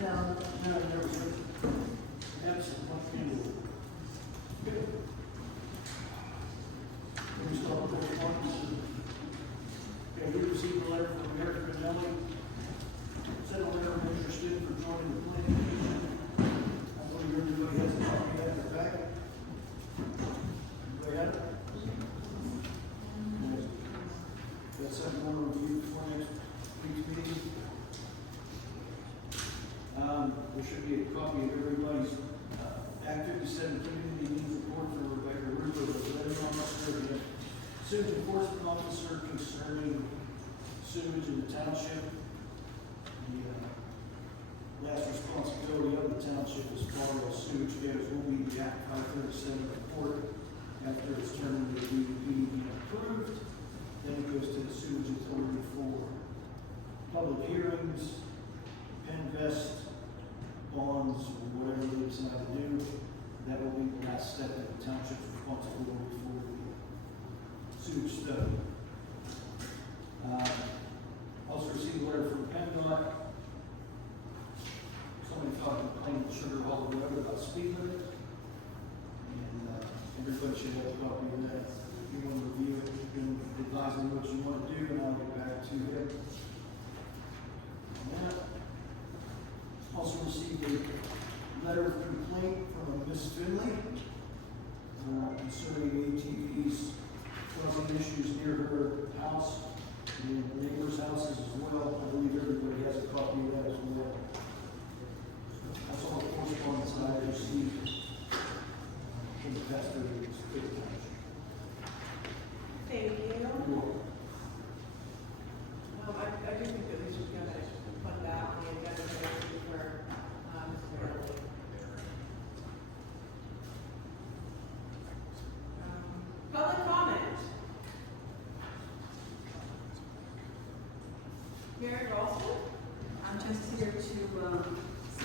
No. No, there was absent one candidate. Can we start with correspondence? Okay, we received a letter from American Vanelli. Said a letter of interest in for joining the planning commission. I believe everybody has a copy of that in their back. Everybody have it? That's something we want to review before next week's meeting. There should be a copy of everybody's Act 57 community needs report from Rebecca Rubio, the letter officer, the sewage enforcement officer concerning sewage in the township. The last responsibility of the township as far as sewage goes will be the Act 537 report after it's turned into DEP and approved. Then it goes to the sewage authority for public hearings, Penvest, bonds, or whatever they decide to do. That will be the last step in the township's responsibility for the sewage study. Also received a letter from PennDOT. Somebody filed a complaint with Sugar Hollow Road about speed limit. And everybody should have a copy of that. If you want to review it, you can advise me what you want to do, and I'll get back to him. And also received a letter of complaint from Miss Finley concerning ATVs causing issues near her house and neighbors' houses as well. I believe everybody has a copy of that as well. That's all the correspondence I have received from the past 3 weeks. Thank you. You're welcome. I do think that we should kind of put that on the agenda for Mr. Early. Public comment. Mary Ralston? I'm just here to, see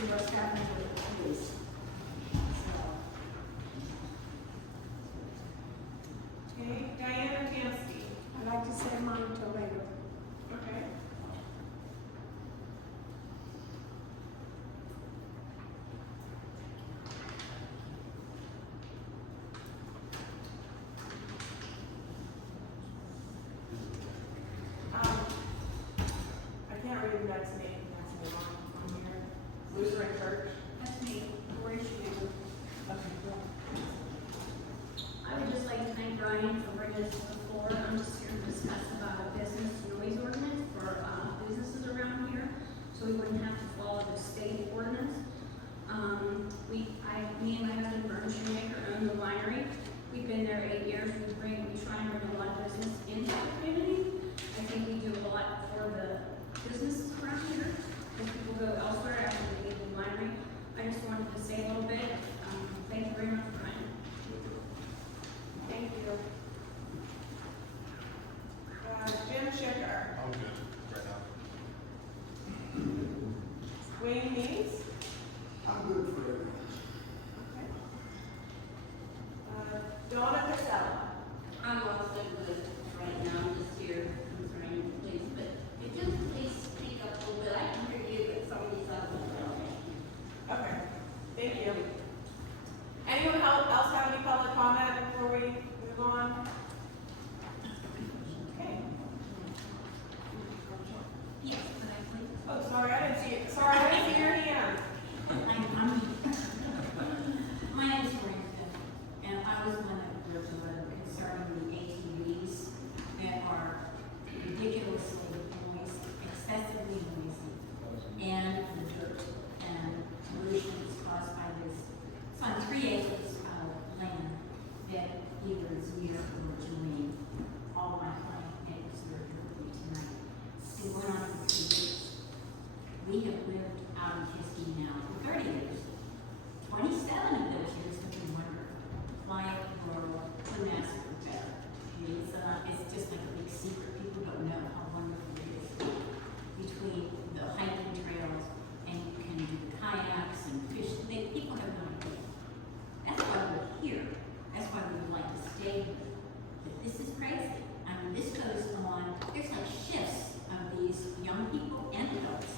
what's happening with the police. So, Okay, Diana Tansky. I'd like to say mine until later. Okay. I can't read the next name on here. Lutheran Church. That's me. Where is she? Okay, cool. I would just like to thank Brian for bringing this to the floor. I'm just here to discuss about a business noise ordinance for businesses around here, so we wouldn't have to follow the state ordinance. Me and my husband, Vern Shoemaker, own the winery. We've been there 8 years. We try and bring a lot of business into the community. I think we do a lot for the businesses around here, because people go elsewhere after they leave the winery. I just wanted to say a little bit. Thank you very much, Brian. Thank you. Jim Schicker. I'm good right now. Wayne Means. I'm good for everything. Okay. Donna Casella. I'm also good right now, I'm just here concerning the police, but if you please speak up a little bit, I can hear you, but some of these others are Okay. Thank you. Anyone else have any public comment before we move on? Okay. Yes, could I please? Oh, sorry, I didn't see it. Sorry, I didn't see your hand. My name is Maureen Finn, and I was one that wrote the letter concerning the ATVs that are ridiculously noisy, excessively noisy, and the dirt and pollution that's caused by this. It's on 3 acres of land that either is near or adjoining all my client neighbors that are here with me tonight. It went on for 2 years. We have lived out in Kiski now for 30 years. 27 of those years have been winter. Quiet, rural, couldn't ask for better. It's just like a big secret. People don't know how wonderful it is. Between the hiking trails and you can do kayaks and fish, people have no idea. That's why we're here. That's why we would like to stay here. But this is crazy. I mean, this goes on, there's like shifts of these young people and adults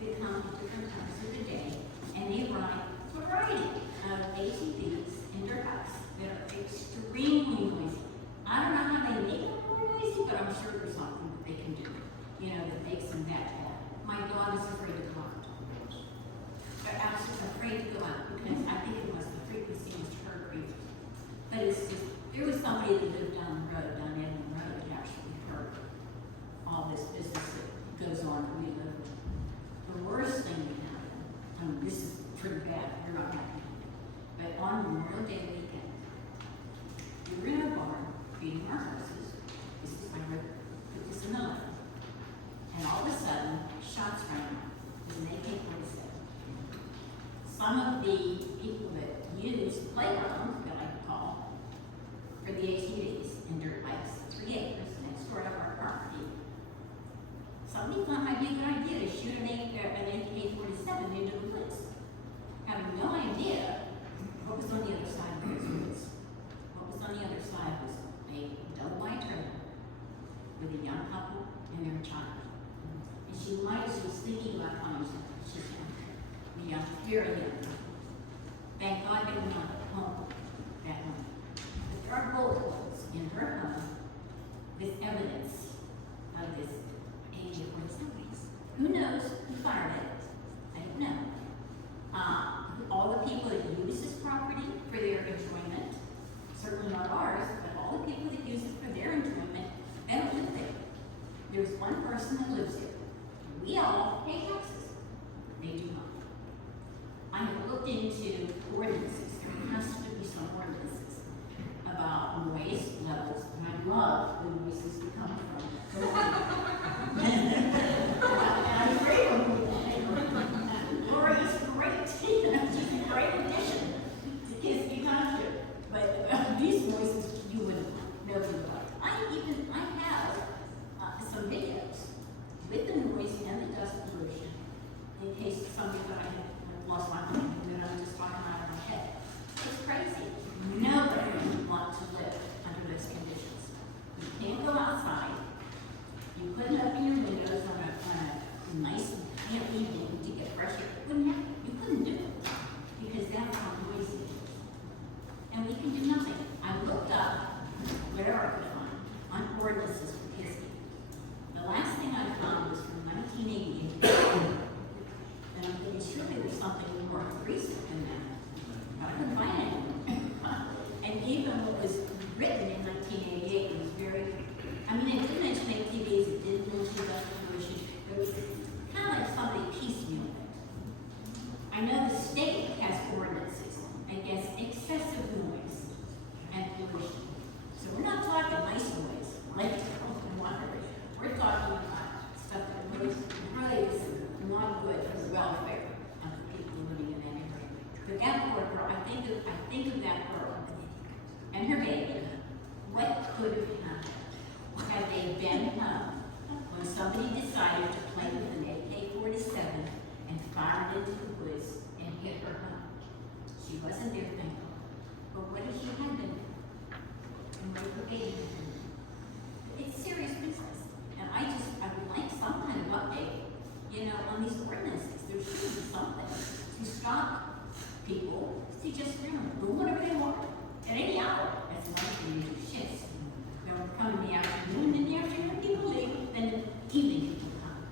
that come at different times of the day, and they ride a variety of ATVs in their house that are extremely noisy. I don't know how they make them more noisy, but I'm sure there's something that they can do, you know, that makes them that bad. My dog is afraid to go out. But I was just afraid to go out because I think it was the frequency was her grief. But it's just, there was somebody that lived down the road, down Edmond Road, that actually heard all this business that goes on that we live with. The worst thing that happened, I mean, this is pretty bad, you're not happy, but on Memorial Day weekend, we were in our barn feeding our horses. This is, I wrote, put this in the letter. And all of a sudden, shots rang out. It was an AK-47. Some of the people that use the playground, that I call, for the ATVs and dirt bikes, 3 acres next door to our property. Somebody thought it might be a good idea to shoot an AK-47 into the woods. Having no idea what was on the other side of those woods. What was on the other side was a double-wide trailer with a young couple and their child. And she was thinking about coming to she's young, very young. Thank God they were not at home that night. But there are bullet holes in her home with evidence of this AK-47. Who knows who fired it? I don't know. All the people that use this property for their enjoyment, certainly not ours, but all the people that use it for their enjoyment, they don't live there. There's one person that lives there. We all pay taxes. They do not. I have looked into ordinances. There has to be some ordinances about noise levels, and I love the noises that come from. I'm afraid of them. Lori is great. She's a great addition to Kiski Township. But these noises you wouldn't want. Nobody would like. I have some videos with the noise and the dust pollution in case somebody thought I had lost my mind and then I'm just talking out of my head. It's crazy. Nobody would want to live under those conditions. You can't go outside. You couldn't open your windows on a nice evening to get fresh air. You couldn't do it because that's how noisy it is. And we can do nothing. I looked up whatever I could find on ordinances for Kiski. The last thing I found was from 1988. And I'm thinking, surely there's something more recent than that. But I couldn't find anything. And even what was written in 1988 was very, I mean, it didn't mention ATVs, it didn't mention dust pollution. It was kind of like somebody piecemealed it. I know the state has ordinances against excessive noise and pollution. So we're not talking nice noise, like water. We're talking about stuff that really is not good for the welfare of the people living in that area. But that poor girl, I think of that girl and her baby. What could have happened had they been home when somebody decided to play with an AK-47 and fired into the woods and hit her home? She wasn't there, thank God. But what if she had been? And what if her baby had been? It's serious business. And I would like some kind of update, on these ordinances. There should be something to stop people to just, do whatever they want at any hour. That's one thing you do shifts. They'll come in the afternoon, and in the afternoon people leave, then in the evening people come.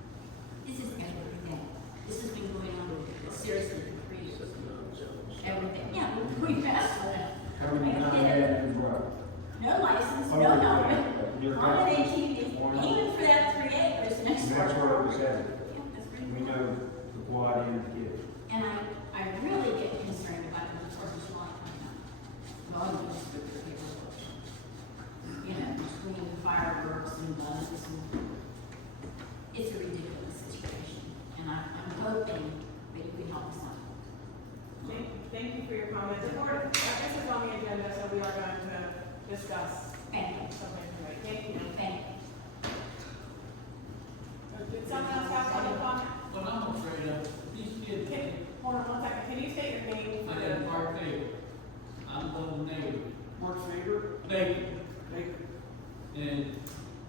This is every day. This has been going on seriously for 3 years. Every day. Yeah, we passed that. No license, no helmet, on an ATV, even for that 3 acres next door. That's where it was headed. Yeah, that's right. We know the quad end kid. And I really get concerned about the Fourth of July coming up. Well, I'm just with the paperwork. Between fireworks and guns and it's a ridiculous situation. And I'm hoping that you can help us out. Thank you for your comments. The board, this is on the agenda, so we are going to discuss Thank you. something tonight. Thank you. Thank you. Did someone else have public comment? What I'm afraid of, these kids, Hold on 1 second. Can you state your name? I got Mark Faber. I'm the neighbor. Mark Faber? Baker. Baker. And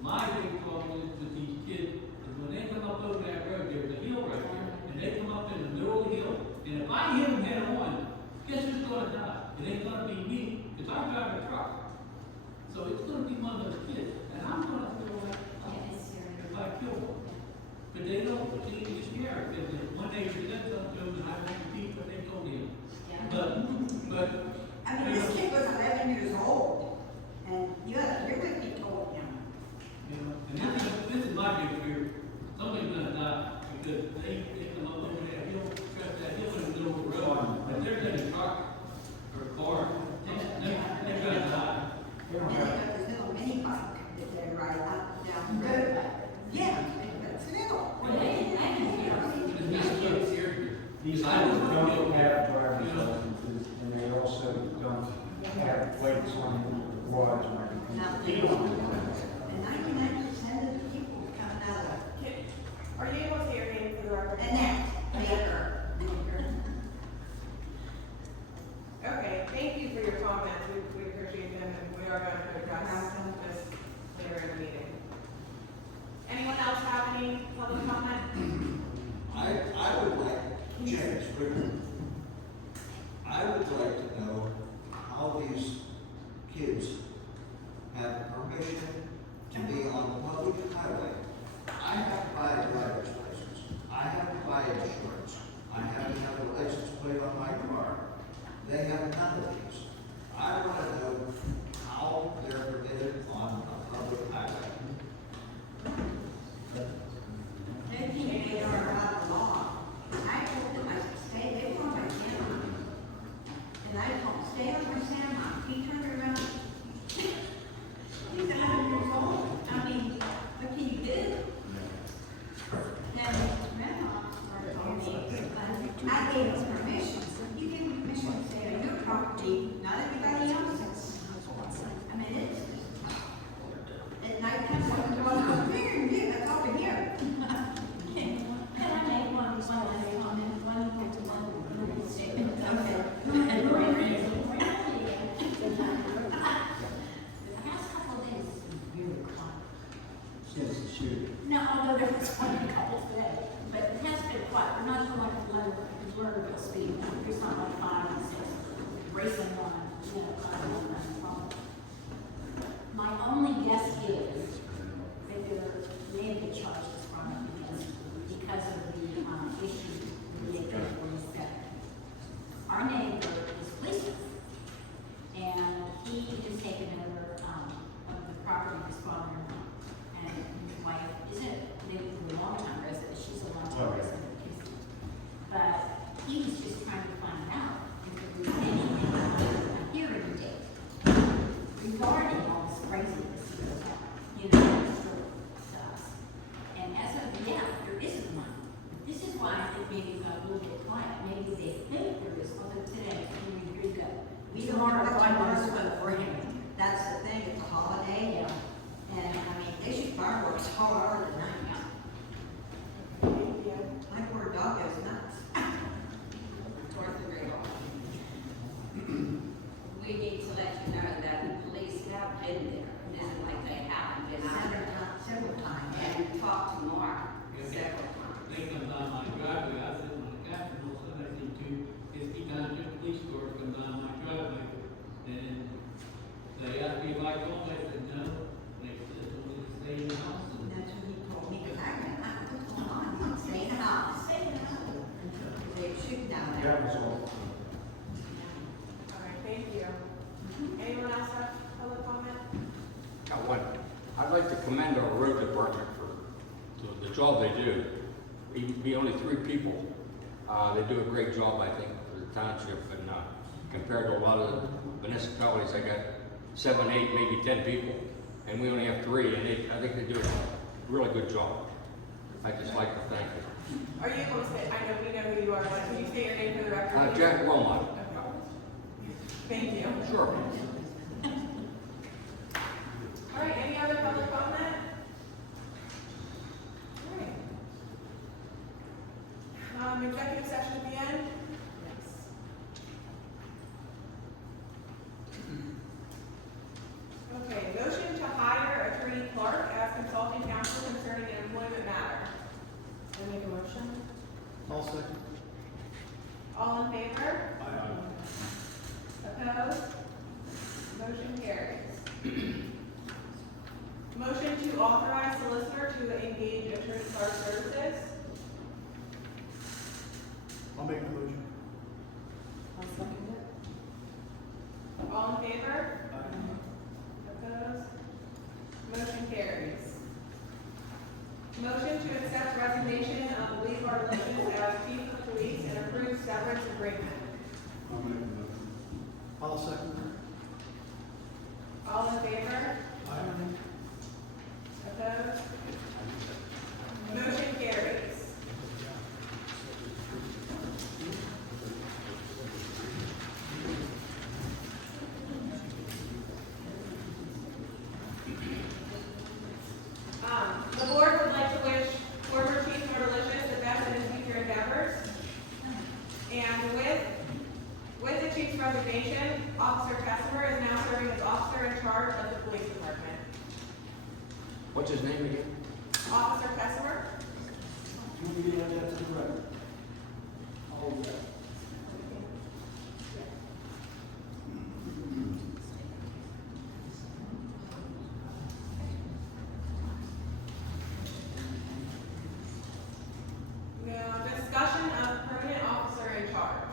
my big problem is with these kids is when they come up over that road, there's a hill right there, and to the sheriff, because one day he did something to him, and I didn't repeat what they told him. Yeah. But, I mean, this kid was 11 years old, and you had to hear what he told him. you know, and this is my big fear, somebody's gonna die, because they come up over that hill, cut that hill in the middle of the road, and they're in a truck or a car, they're gonna die. They And don't they have, got this little mini bike that they ride up and down the road. Yeah, it's little. Well, they didn't have any It's not good here. these I people don't don't know. have driver's licenses, and they also don't have plates on the quads or anything. Nothing. They don't do that. And 99% of the people coming out of, Are you able to say your name for the record? Annette, Baker. Okay, thank you for your comments, we appreciate them, and we are going to address this later in the meeting. Anyone else have any public comment? I would like, James, quickly, I would like to know how these kids have permission to be on the public highway. I have to buy a driver's license, I have to buy insurance, I have to have a license plate on my car. They have none of these. I want to know how they're permitted on a public highway. They think they are out of law. I told them, I said, stay, they want my camera. And I told them, stay on my camera. He turned around. He's 100 years old. I mean, what can you do? And grandma told me, I gave him permission. You give him permission to stay on your property, not everybody else's. I mean, it's, at night time, I can go over here and you, that's over here. Can I make one last comment, one statement? Okay. The past couple of days has been really quiet. Since the shooting. No, although there was one a couple today, but it has been quiet. We're not doing like a letter, because we're at speed. There's not like 5 and 6 racing on, my only guess is that there may have been charges from it because of the issue with the police that our neighbor is policeman, and he has taken over of the property of his father-in-law, and his wife isn't maybe a long-time resident, she's a long-time resident of Kiski. But he was just trying to find out if there was anything a hearing date regarding all this craziness that's stuff. And as of yet, there isn't one. This is why I think maybe it got a little bit quiet. Maybe they think there is, although today, here we go. We don't know what tomorrow's gonna bring. That's the thing, it's a holiday. Yeah. And I mean, they shoot fireworks all hour of the night. Thank you. My poor dog goes nuts. Fourth of July. We need to let you know that the police have been there, not like they haven't been out there. Several times. And talked to Mark several times. They come down my driveway, I sit on the captain, all of a sudden I see two Kiski Township police cars come down my driveway. And they asked me if I called, I said no, they said, well, just stay in the house. And that's what he told me, because I went, what's going on? He said, stay in the house. Stay in the house. They shoot down there. That was all. All right, thank you. Anyone else have public comment? I'd like to commend our road department for the job they do. Even be only 3 people, they do a great job, I think, for the township, and compared to a lot of municipalities, I got 7, 8, maybe 10 people, and we only have 3, and I think they do a really good job. I'd just like to thank them. Are you able to say, I know, we know who you are, but can you say your name for the record? Jack Wilmot. Okay. Thank you. Sure. All right, any other public comment? All right. Executive session at the end? Yes. Okay, motion to hire Attorney Clark as consulting counsel concerning an employment matter. Can I make a motion? I'll second. All in favor? Opposed? Motion carries. Motion to authorize solicitor to engage Attorney Clark services. make the motion. I'll second it. All in favor? Opposed? Motion carries. Motion to accept resignation of Lee Bartolicious as chief of police and approve severance agreement. I'll second. All in favor? Aye. Opposed? Motion carries. The board would like to wish former Chief Bartolicious the best in his future endeavors. And with the chief's resignation, Officer Kessler is now serving as officer in charge of the police department. What's his name again? Officer Kessler? You want me to add that to the record? All of that. No, discussion of permanent officer in charge.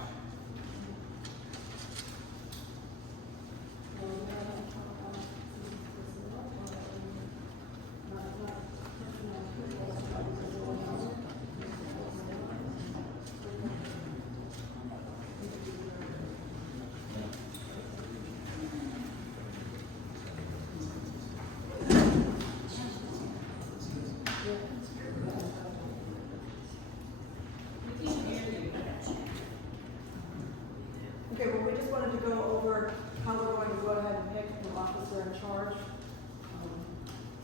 Okay, well, we just wanted to go over how we're going to go ahead and pick the officer in charge.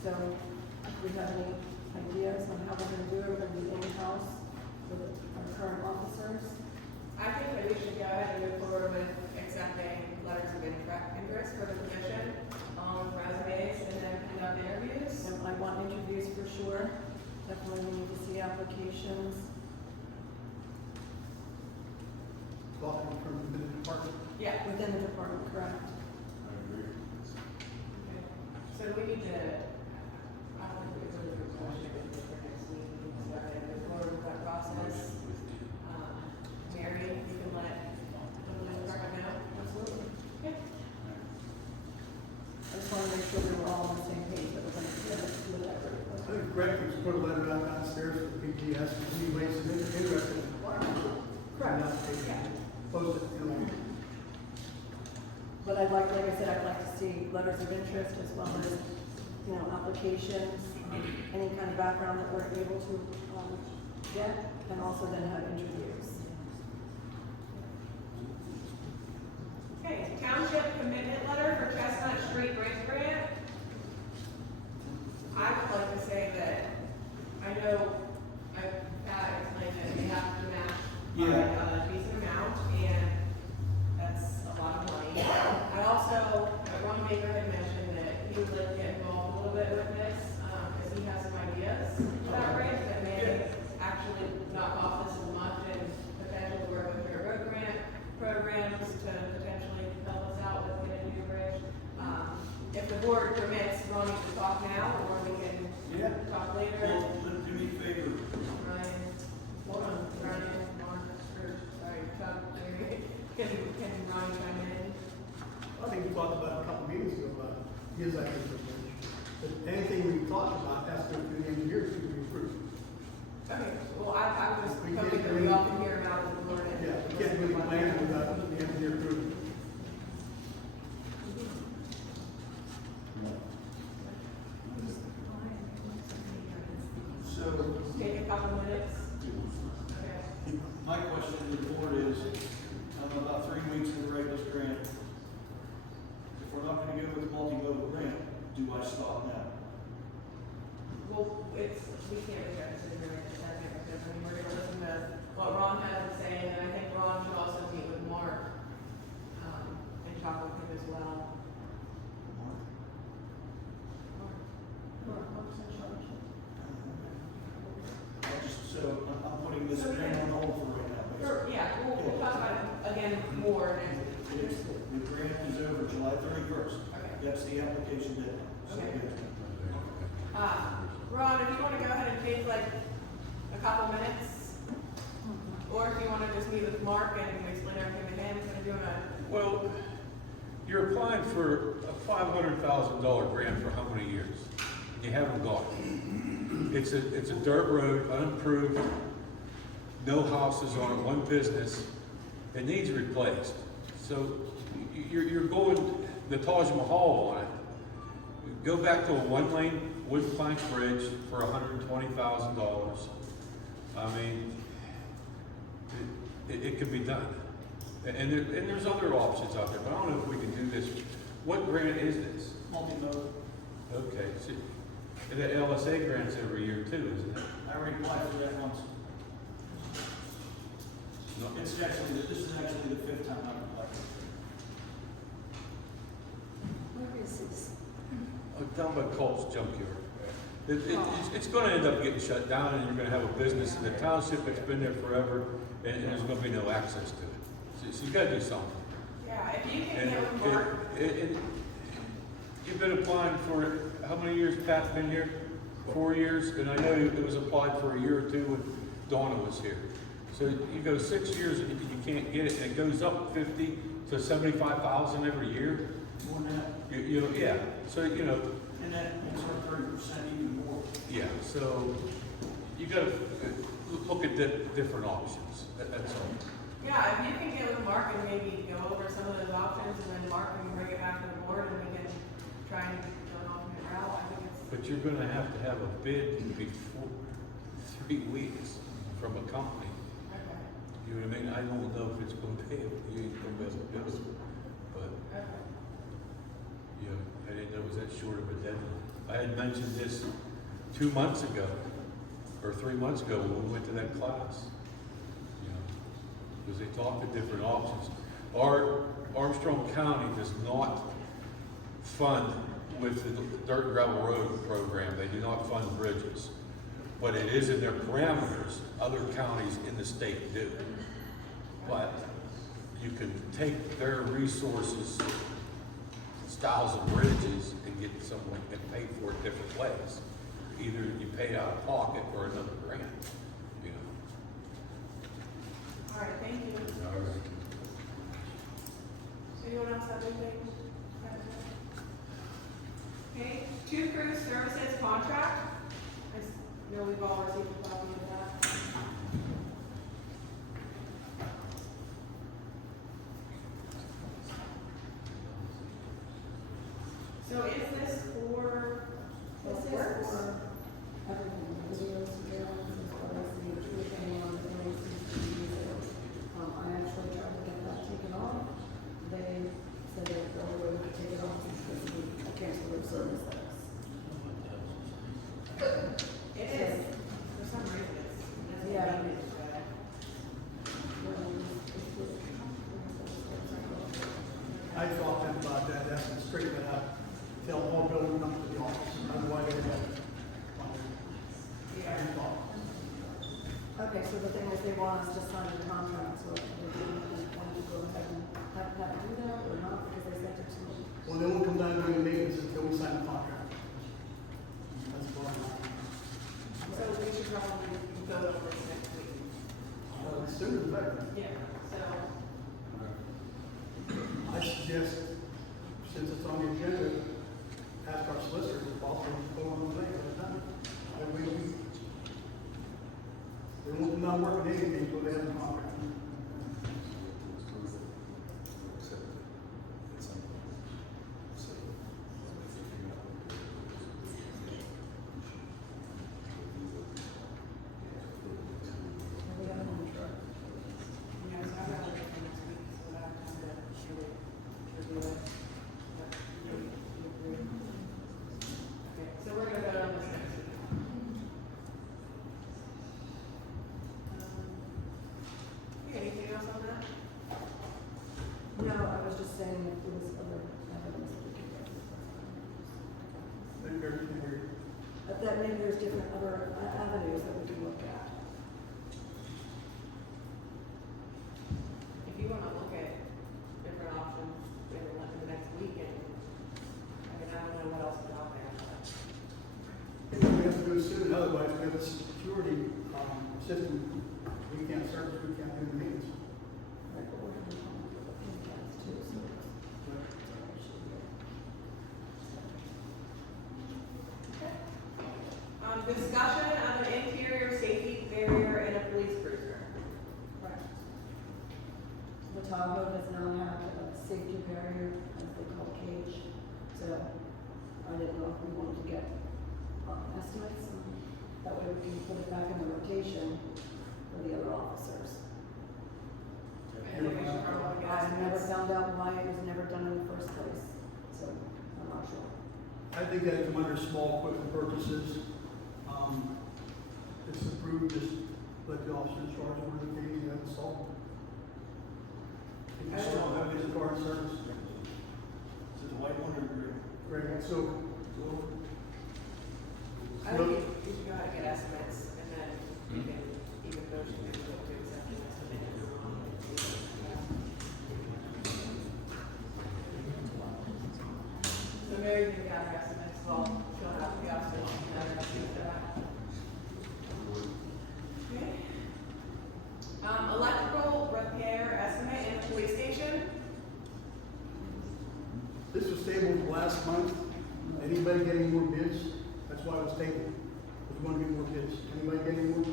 So, if we have any ideas on how we're gonna do it, we're gonna be in-house with our current officers. I think that we should go ahead and move forward with accepting letters of interest for the position, along with resumes, and then conduct interviews. And I want interviews for sure, definitely need to see applications. Talking from the department. Yeah. Within the department, correct? So we need to, I don't think it's really good question for next week, so I think move forward with that process. Mary, you can let the police department know. Absolutely. Okay. I just wanna make sure we were all on the same page, that we're gonna do whatever. I think Greg was put a letter out downstairs for the PTS, and he waits and interested in the department. Correct. Post it, you know. But I'd like I said, I'd like to see letters of interest as well as, applications, any kind of background that we're able to, get, and also then have interviews. Okay, Township commitment letter for Chestnut Street Bridge Grant. I would like to say that, I know, I've explained that we have to match by a decent amount, and that's a lot of money. I also, Ron Baker had mentioned that he would like to get involved a little bit with this, because he has some ideas about bridge that may actually knock off this as much and potentially work with your road grant programs to potentially help us out with getting a new bridge. If the board permits, Ronnie to talk now, or we can talk later. Well, do me a favor. Ryan, hold on, Ryan, Mark, or, sorry, Chuck, Larry, can Ronnie chime in? I think we talked about a couple meetings ago about his ideas for bridge. But anything we talked about has to go through the engineers to be approved. Okay, well, I was just We hoping can't that we really- all can hear about it before it. Yeah, we can't really plan without the engineer approving. So, Take a couple minutes. Okay. my question to the board is, I'm about 3 weeks to write this grant. If we're not gonna go with the multimodal grant, do I stop now? Well, we can't reject this agreement, because I mean, we're gonna listen to what Ron has to say, and then I think Ron should also meet with Mark, and talk with him as well. I'm putting this grant on hold for right now. Sure, yeah, we'll talk about it again more next week. The grant is over July 31st. Okay. That's the application deadline. So, Okay. yeah. Ron, if you wanna go ahead and take like a couple minutes, or if you wanna just meet with Mark and we explain everything to him, so we're doing a, Well, you're applying for a $500,000 grant for how many years? You haven't got it. It's a dirt road, unimproved, no houses on it, one business. It needs replaced. So you're going the Taj Mahal on it. Go back to a one-lane wood plank bridge for $120,000. I mean, it could be done. And there's other options out there, but I don't know if we can do this. What grant is this? Multimodal. Okay, so, and that LSA grant's every year too, isn't it? I already applied for that once. No. This is actually the fifth time I've applied. Where is this? Down by Colt's Junkyard. It's gonna end up getting shut down and you're gonna have a business in the township that's been there forever and there's gonna be no access to it. So you gotta do something. yeah, if you can And get with Mark, you've been applying for, how many years Pat's been here? 4 years, and I know it was applied for a year or two when Donna was here. So you go 6 years and you can't get it, and it goes up 50 to 75,000 every year. More than that, You know, yeah, so, you know, and that makes our 30% even more. yeah, so you gotta look at different options, that's all. yeah, if you can get with Mark and maybe go over some of those options, and then Mark can bring it back to the board, and we can try and go an alternate route, I think it's. But you're gonna have to have a bid before 3 weeks from a company. Okay, You know what I mean? I don't know if it's gonna be, you ain't gonna be able to do it, but, okay. you know, I didn't know it was that short of a deadline. I had mentioned this 2 months ago, or 3 months ago when we went to that class. You know, because they talked to different options. Armstrong County does not fund with the dirt and gravel road program, they do not fund bridges. But it is in their parameters, other counties in the state do. But you can take their resources, styles of bridges, and get someone and pay for it different ways. Either you pay it out of pocket or another grant, you know. All right, thank you. All right. Anyone else have anything? Okay, two cruise services contract. I know we've all received a copy of that. So is this for, This is for everything, videos, drills, as well as the tree cam on the NACCD. I actually tried to get that taken off. They said they were going to take it off because we canceled their service. it is, for some reason it's. Yeah. I talked to them about that, that's to straighten it out, tell more building come to the office, otherwise they have. Okay, so the thing is, they want us to sign the contract, so they didn't want to go ahead and have Pat do that or not, because they sent it to me. Well, they won't come down during the meetings until we sign the contract. That's the bottom line. So we should probably vote on this next week. The sooner the better. Yeah, so, I suggest, since it's on the agenda, ask our solicitors if also go on the thing, that way they won't not working anything until they have the contract. yeah, so I'd rather wait for next week, so we'll have time to review it. Okay, so we're gonna vote on this next week. Okay, anything else on that? No, I was just saying if there was other evidence that we could get. That maybe there's different other avenues that we could look at. If you wanna look at different options in the next week, and, I mean, I don't know what else is out there, but. We have to do it soon, otherwise we have a security, system, we can't service, we can't do the meetings. Like, we're gonna be home for the P-CAS too, so. Discussion on an interior safety barrier in a police cruiser. Right. The Tahoe does now have a safety barrier, as they call cage, so I didn't know if we wanted to get estimates, and that way we can put it back in the rotation for the other officers. I think we should probably get I've never estimates. found out why it was never done in the first place, so I'm not sure. I think that come under small equipment purchases. It's approved, just let the officer in charge of the cage and install. You still have his car in service. Is it the white one or the gray? Gray, so. I think you should go ahead and get estimates, and then you can even motion to accept the estimates. So Mary can gather estimates, well, she'll have the officers gather estimates for that. Okay. Electrical repair estimate in the police station. This was tabled last month. Anybody getting more bids? That's why it was tabled. We want to get more bids. Anybody getting more?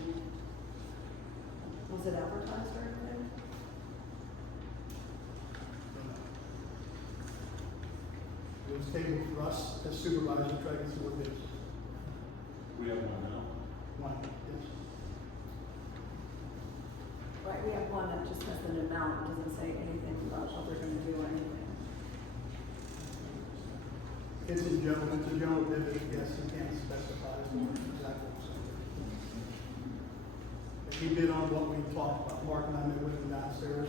Was it advertised or anything? It was tabled for us as supervisors to try to get some more bids. We have one now. One, yes. Right, we have one that just has an amount, doesn't say anything about what they're gonna do or anything. It's a general bid, but yes, you can't specify exactly. He bid on what we talked about. Mark and I met with him downstairs.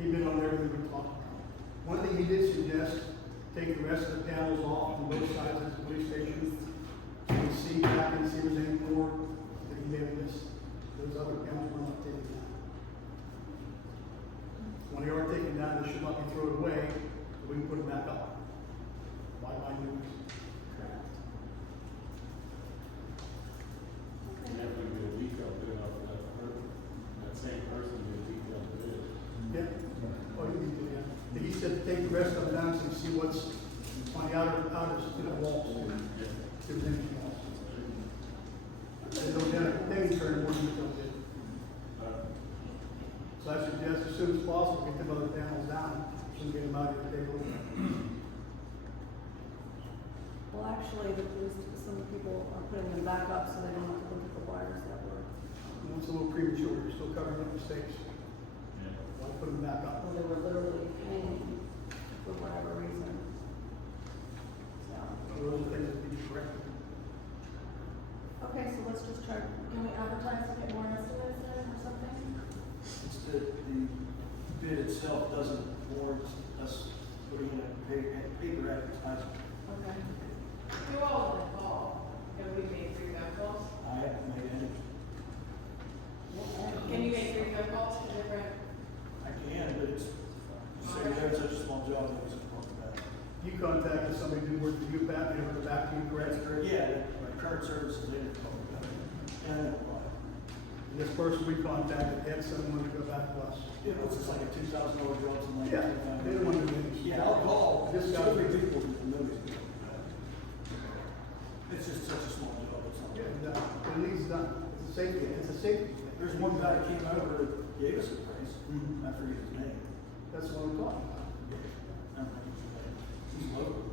He bid on everything we talked about. One thing he did suggest, take the rest of the panels off on both sides of the police station. So you see back and see if there's any more that he may have missed. Those other panels were not taken down. When they are taken down, they should not be thrown away. We can put them back up. Why buy new ones? And that would be a detail bid off of that same person did a detailed bid. Yeah. Oh, you can do that. But he said take the rest of them down so you see what's on the outer walls. If there's anything else. They don't have, they can turn more than they did. So I suggest as soon as possible, get them other panels down, so we get them out here to take a look. Well, actually, the police, some people are putting them back up so they don't have to look at the wires that were, You know, it's a little premature, you're still covering up mistakes. Why put them back up? well, they were literally hanging for whatever reason. So, Those are things that need to be corrected. okay, so let's just try, can we advertise to get more estimates then or something? It's the bid itself doesn't warrant us putting in a paper advertisement. Okay. Who all did the call? Have we made 3 phone calls? I haven't made any. Can you make 3 phone calls to different? I can, but it's, say, there's such a small job that it's important about. You contacted somebody who worked for you, Pat, they were back to you, correct? Yeah, my current services, they didn't call me back. And this person we contacted had someone to go back to us. Yeah, it's just like a $2,000 job, something like that. Yeah, they don't want to do it. Yeah, I'll call. This guy, people who know these people. It's just such a small job, it's not. Yeah, it needs done. It's a safety thing. There's one guy that came over that gave us a price. I forget his name. That's what I'm talking about. Yeah. I don't think it's right. He's local.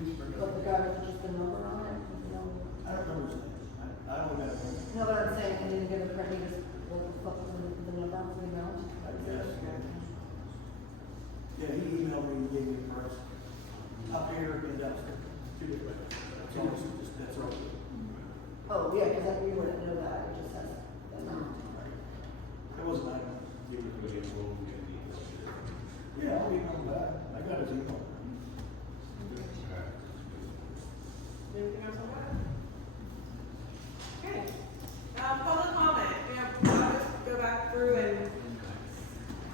He's pretty But the guy with just the number on it, you know? I don't remember his name. I don't know that one. No, but I'm saying, I didn't get a print, he just, well, the number, the amount. Yes. Yeah, he emailed me and gave me a price. Up here and downstairs. Two different. That's all, just, that's all. Oh, yeah, because we wouldn't know that, it just says the amount. It wasn't that. Yeah, I'll email him back. I got his email. Anything else on that? Okay. Public comment. I'll just go back through and.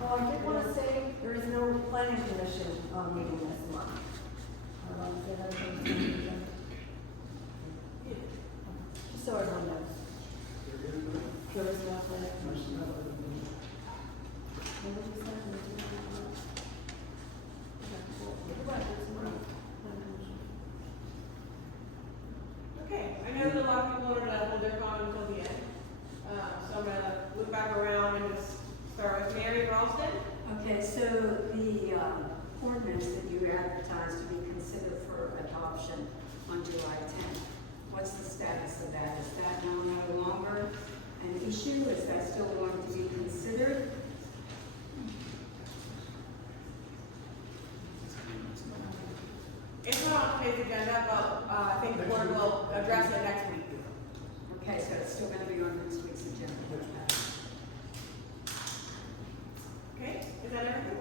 Oh, I did want to say, there is no planning commission, meeting this month. I want to say that again. Just so everyone knows. There is no planning commission. What did you say? Okay, I know that a lot of people wanted to hold their comment until the end. So I'm gonna look back around and just start with Mary Ralston. Okay, so the ordinance that you advertised to be considered for adoption on July 10th, what's the status of that? Is that now no longer an issue? Is that still going to be considered? It's not on today's agenda, but I think the board will address it next week. Okay, so it's still going to be on this week's agenda. Okay, is that everything?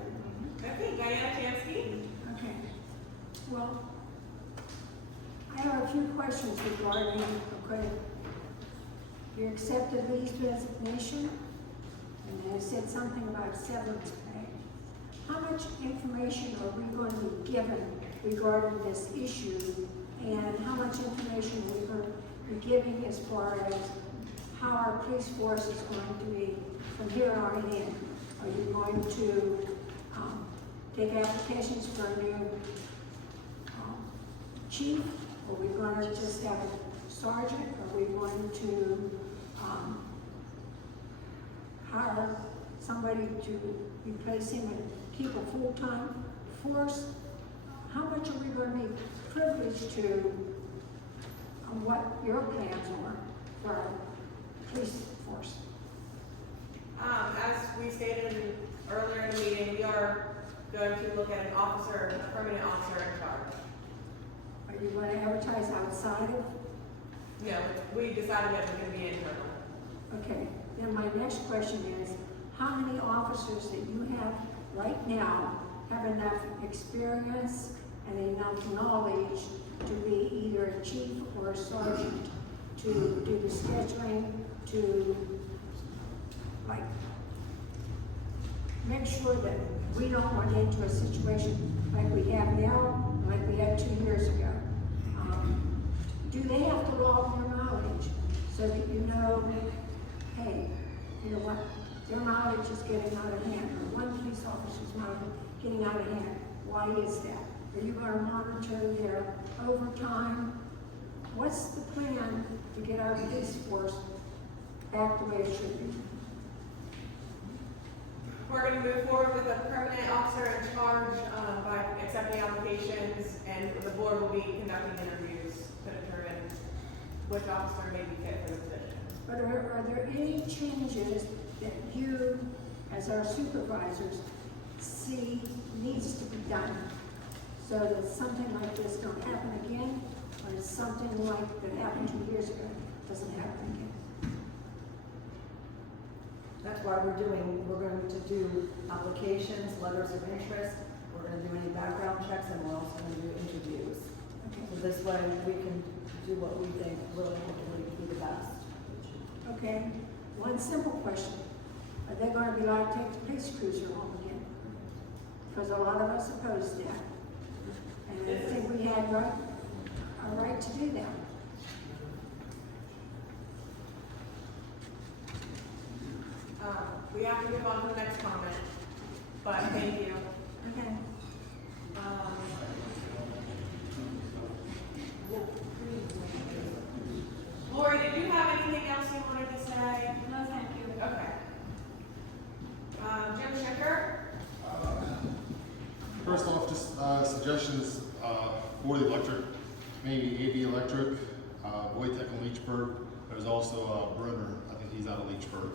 Okay, Diana Tansky. Okay, well, I have a few questions regarding, okay, you accepted Lee's resignation, and they said something about severance pay. How much information are we going to be given regarding this issue, and how much information are we going to be giving as far as how our police force is going to be from here on in? Are you going to take applications for a new chief? Are we going to just have a sergeant? Are we going to hire somebody to replace him and keep a full-time force? How much are we going to be privileged to, what your plans are for our police force? As we stated earlier in the meeting, we are going to look at an officer, a permanent officer in charge. Are you going to advertise outside of? No, we decided that we're going to be internal. Okay, then my next question is, how many officers that you have right now have enough experience and enough knowledge to be either a chief or a sergeant to do the scheduling, to like make sure that we don't run into a situation like we have now, like we had 2 years ago? Do they have to log their knowledge so that you know, hey, you know what, their knowledge is getting out of hand, or one police officer's knowledge getting out of hand? Why is that? Are you going to monitor their overtime? What's the plan to get our police force back the way it should be? We're going to move forward with a permanent officer in charge by accepting applications, and the board will be conducting interviews to determine which officer may be fit for the position. But are there any changes that you, as our supervisors, see needs to be done so that something like this don't happen again, or something like that happened 2 years ago doesn't happen again? That's why we're going to do applications, letters of interest, we're going to do any background checks, and we're also going to do interviews. Okay. So this way we can do what we think really will be the best. Okay, one simple question. Are they going to be allowed to take the police cruiser home again? Because a lot of us oppose that. And I think we had a right to do that. We have to move on to the next comment, but thank you. Okay. Lori, did you have anything else you wanted to say? No, thank you. Okay. Jim Schicker? First off, just suggestions for the electric, maybe AV Electric, Wojtek and Leechburg. There's also Brunner, I think he's out of Leechburg.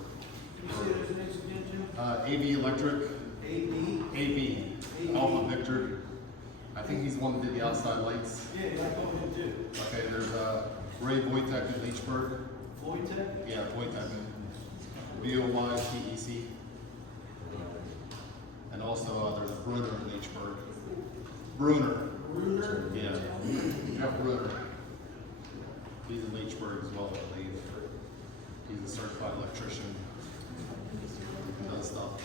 Can you say those names again, Jim? AV Electric, AB? AB, Alpha Victor. I think he's the one that did the outside lights. Yeah, I know him too. Okay, there's Ray Wojtek in Leechburg. Floyd Tech? Yeah, Wojtek. Voytec. And also there's Brunner in Leechburg. Brunner. Bruner? Yeah, Jeff Brunner. He's in Leechburg as well, I believe. He's a certified electrician. He does stuff.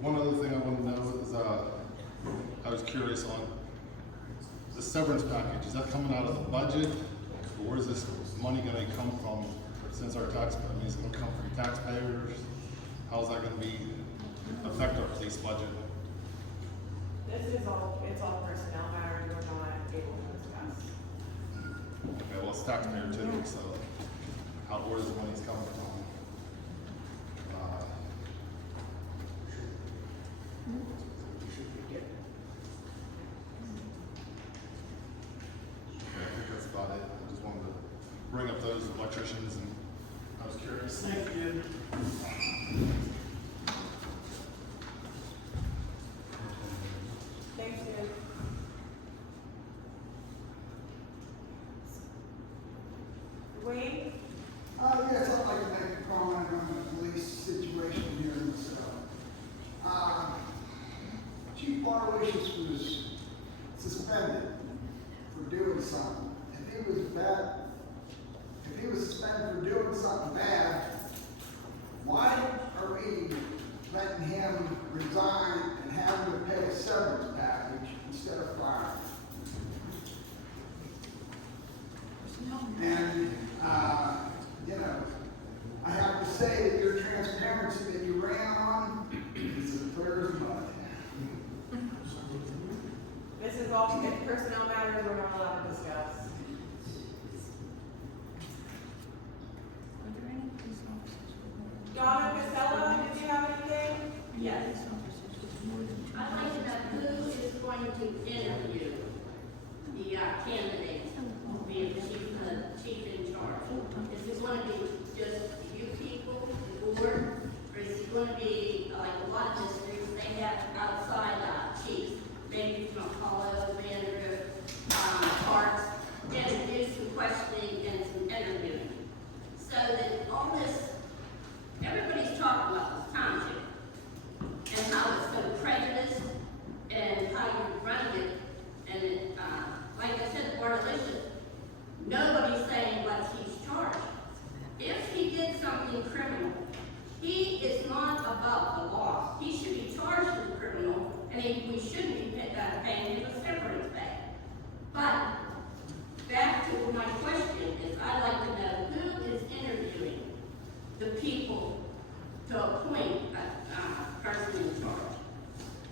One other thing I want to know is, I was curious on the severance package. Is that coming out of the budget, or where is this money going to come from since our tax, I mean, it's gonna come from taxpayers, how's that gonna affect our police budget? It's all personnel matters we're not able to discuss. Okay, well, it's taxpayer too, so where does the money's coming from? Okay, I think that's about it. I just wanted to bring up those electricians, and I was curious. Thank you. Thanks, dude. Wayne? Yes, I'd like to make a comment on the police situation here in this, Chief Barlicious was suspended for doing something. If he was suspended for doing something bad, why are we letting him resign and having to pay a severance package instead of firing? And, you know, I have to say that your transparency that you ran on is as clear as mud. This is all personnel matters we're not allowed to discuss. Donna Casella, did you have anything? Yes. I'd like to know who is going to interview the candidates to be the chief in charge. Is it going to be just you people, the board, or is it going to be like a lot of districts, they have outside chiefs, maybe from Apollo, Vanderbilt, Parks, and do some questioning and some interviewing. So that all this, everybody's talking about this township and how it's so prejudiced and how you run it. And it, like I said, Barlicious, nobody's saying what he's charged. If he did something criminal, he is not above the law. He should be charged as a criminal, and we shouldn't be paying him a severance pay. But back to my question is, I'd like to know who is interviewing the people to appoint a person in charge.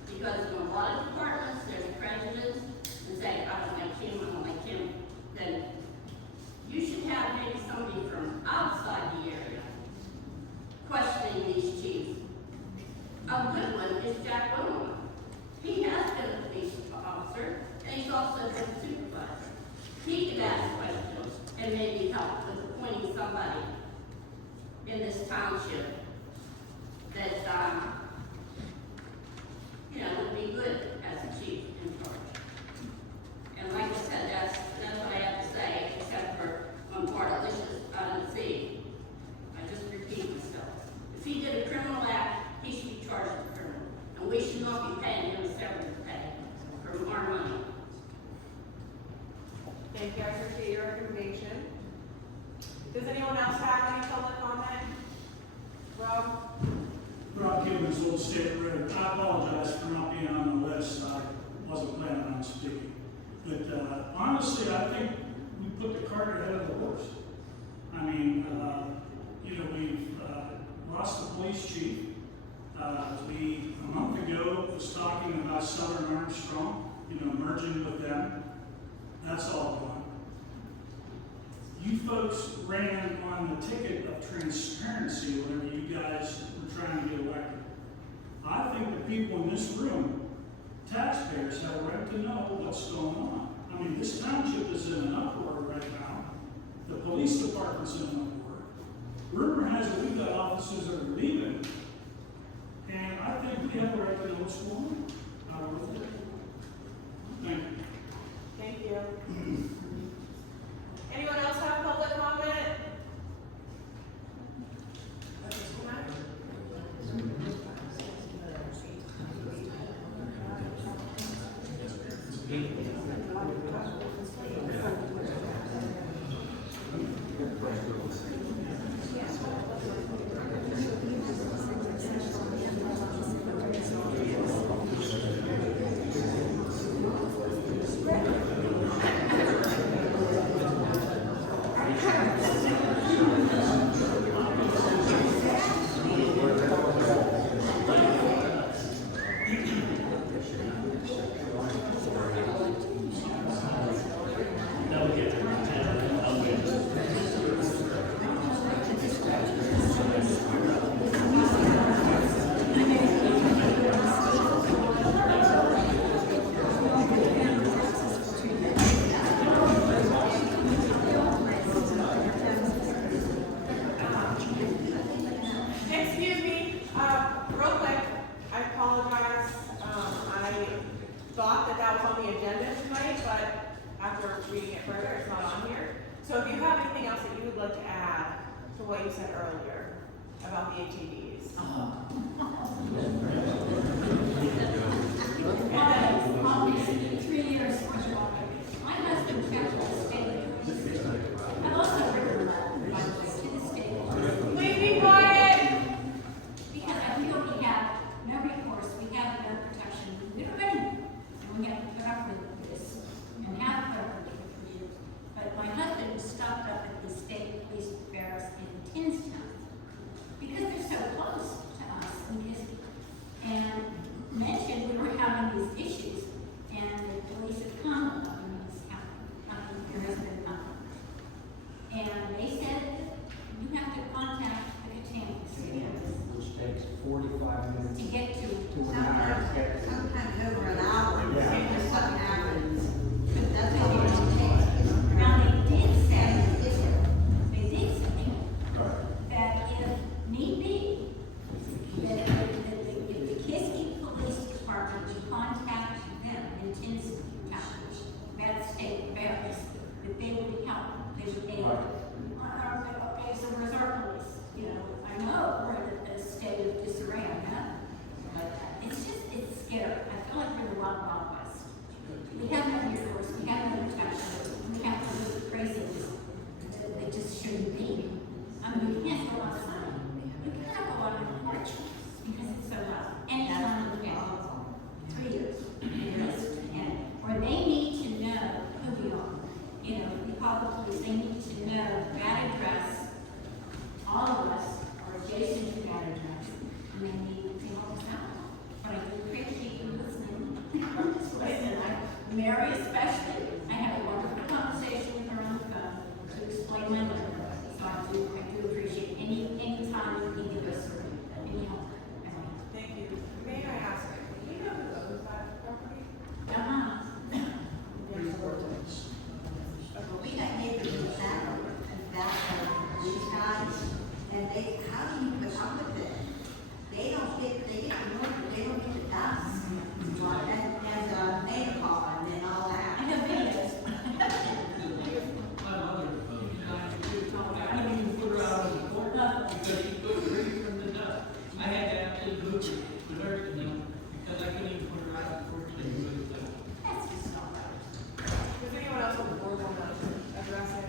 Because in a lot of departments, there's prejudice and say, I don't like him, I don't like him. Then you should have maybe somebody from outside the area questioning these chiefs. A good one is Jack Wilma. He has been a police officer, and he's also been a supervisor. He could ask questions and maybe help with appointing somebody in this township that, would be good as a chief in charge. And like I said, that's what I have to say, except for on Barlicious, I didn't see. I just repeat myself. If he did a criminal act, he should be charged with criminal. And we should not be paying him severance pay for our money. Thank you, I appreciate your recommendation. Does anyone else have any public comment? Rob? Rob Gibbons, Old State Road. I apologize for not being on the list. I wasn't planning on speaking. But honestly, I think we put the cart ahead of the horse. I mean, we've lost the police chief. We, a month ago, was talking about Southern Armstrong, merging with them. That's all gone. You folks ran on the ticket of transparency whenever you guys were trying to get elected. I think the people in this room, taxpayers, have a right to know what's going on. I mean, this township is in an uproar right now. The police department's in an uproar. Rumor has it we've got officers that are leaving. And I think we have a right to know what's going on. I really do. Thank you. Thank you. Anyone else have public comment? have anything else that you would like to add to what you said earlier about the ATVs? Obviously, 3 years was long. My husband kept the state. I've also written a letter, by the way, to the state. Please be quiet. Because I feel we have no recourse, we have no protection. We don't get any. And we have to put up with this and have put up with it for years. But my husband was stopped up at the state police barracks in Tinstown because they're so close to us in Kiski. And mentioned we were having these issues, and the police had come, there has been nothing. And they said, you have to contact the Katangas Which takes 45 minutes to get to. to an hour to get to. Sometimes over an hour, Yeah. if something happens. But that's how long it takes. Now, they did say Right. that if need be, that the Kiski Police Department would contact them in Tinstown, that state barracks, that they would help, they would aid. Right. Okay, so where's our police? You know, I know we're in a state of disarray, I know, but it's scary. I feel like we're the Wild Wild West. We have no recourse, we have no protection, we have to live craziness that just shouldn't be. I mean, we can't go outside. We cannot go out on the porch because it's so loud. Anytime we can. 3 years. And, or they need to know who we are. You know, we call the police, they need to know that address, all of us are adjacent to that address, and they need to help us out. But I do appreciate you listening. Listen, Mary especially, I had a wonderful conversation with her on the phone to explain my letter. So I do appreciate any time you can give us any help. Thank you. May I ask, do you know who owns that property? Uh-huh. We got neighbors in the back of these guys, and they, how do you put up with it? They get noise, but they don't get the dust. And name calling and all I that. have videos. My mother, I couldn't even put her out on the porch because she couldn't breathe from the dust. I had to actually move her to nursing home because I couldn't even put her out on the porch anymore. That's just not right. Does anyone else on the board want to address it?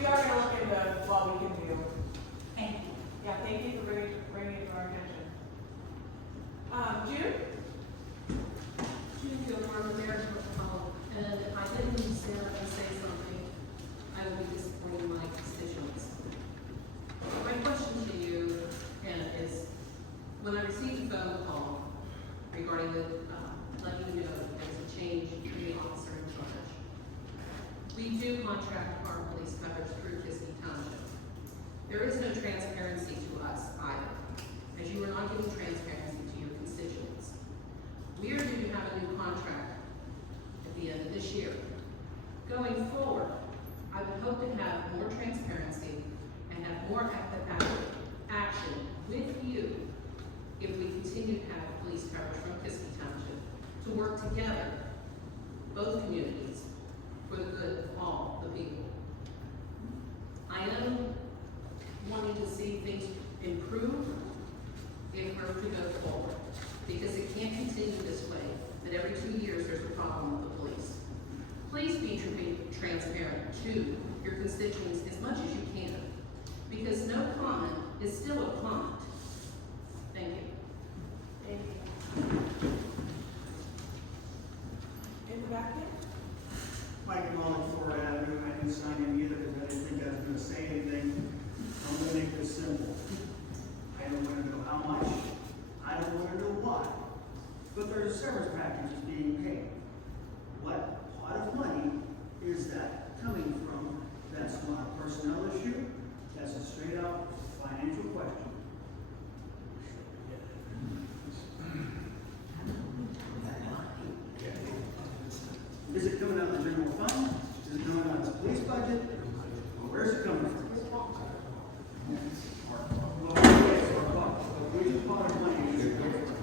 We are gonna look into what we can do. Thank you. Yeah, thank you for bringing it to our attention. Jude? And if I didn't stand up and say something, I would be disappointing my constituents. My question to you, Hannah, is when I received a phone call regarding the, letting you know that there's a change in the officer in charge. We do contract our police coverage through Kiski Township. There is no transparency to us either, as you are not giving transparency to your constituents. We are due to have a new contract at the end of this year. Going forward, I would hope to have more transparency and have more action with you if we continue to have police coverage from Kiski Township to work together, both communities, for the good of all the people. I am wanting to see things improve if we're to go forward, because it can't continue this way, that every 2 years there's a problem with the police. Please be transparent to your constituents as much as you can, because no comment is still a comment. Thank you. Thank you. In the back here? Mike Mullen, 4 Avenue. I didn't sign in either because I didn't think I was going to say anything. I'm going to make this simple. I don't want to know how much. I don't want to know what. But there's severance packages being paid. What pot of money is that coming from? That's not a personnel issue. That's a straight out financial question. Is it coming out of the general fund? Is it coming out of the police budget? Where's it coming from? Well, yes, which pot of money is it coming from?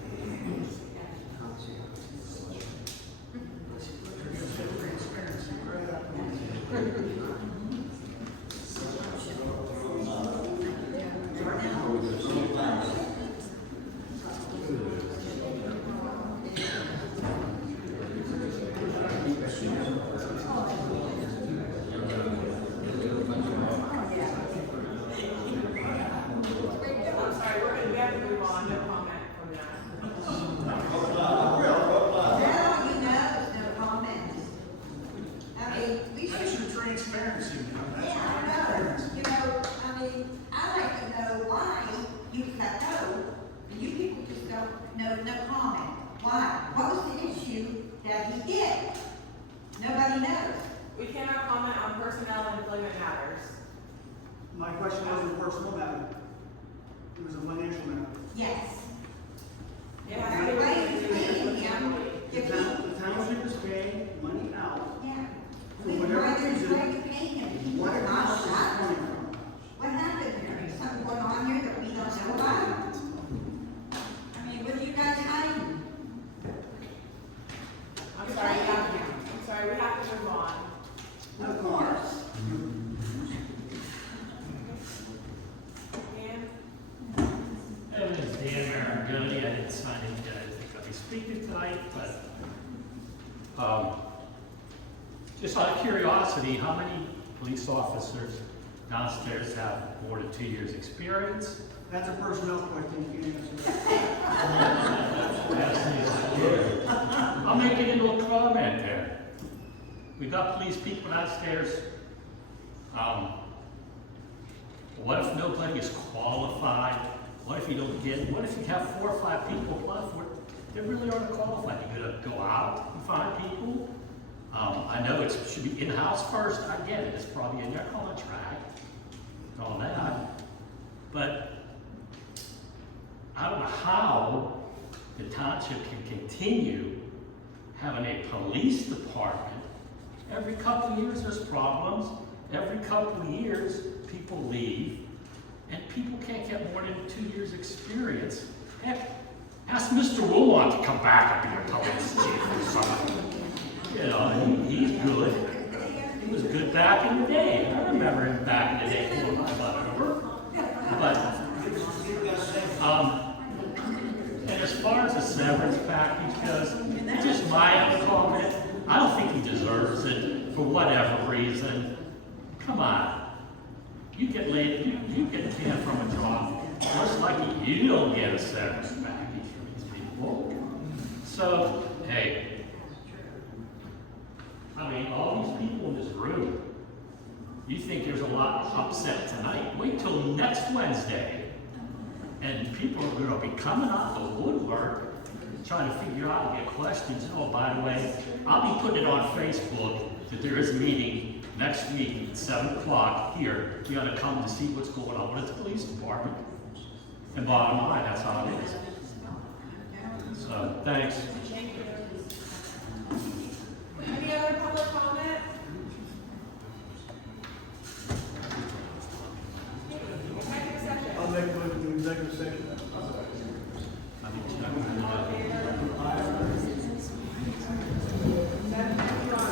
that he did. Nobody knows. We cannot comment on personnel and employment matters. My question wasn't a personal matter. It was a financial matter. Yes. It has to do Everybody's with paying him. The If he, township is paying money out yeah. for We whatever why there's reason. way to pay him. He What was account not is it shot. coming from? What happened there? Is something going on here that we don't know about? I mean, what are you guys hiding? I'm sorry, we have to move on. Of course. Dan? My name is Dan Marangoni. I didn't sign in yet. I think I'll be speaking tonight, but just out of curiosity, how many police officers downstairs have more than 2 years' experience? That's a personnel question, you can't answer that. I'll make a little comment there. We got police people downstairs. What if nobody is qualified? What if you don't get, what if you have 4 or 5 people apply for it? They really aren't qualified. You're gonna go out and find people. I know it should be in-house first. I get it. It's probably in their contract, all that. But I don't know how the township can continue having a police department. Every couple of years there's problems. Every couple of years people leave and people can't get more than 2 years experience. Heck, ask Mr. Woolon to come back and be a police chief or something. You know, he's good. He was good back in the day. I remember him back in the day pulling my butt over. But, and as far as the severance package goes, just my own comment, I don't think he deserves it for whatever reason. Come on. You get laid, you get canned from a job. Most likely you don't get a severance package from these people. So, hey, I mean, all these people in this room, you think there's a lot upset tonight. Wait till next Wednesday, and people are gonna be coming out the woodwork, trying to figure out and get questions. Oh, by the way, I'll be putting it on Facebook that there is a meeting next week at 7 o'clock here. You gotta come to see what's going on with the police department. And bottom line, that's how it is. So, thanks. Any other public comment? Executive session. I'll make a motion to executive session. All in favor?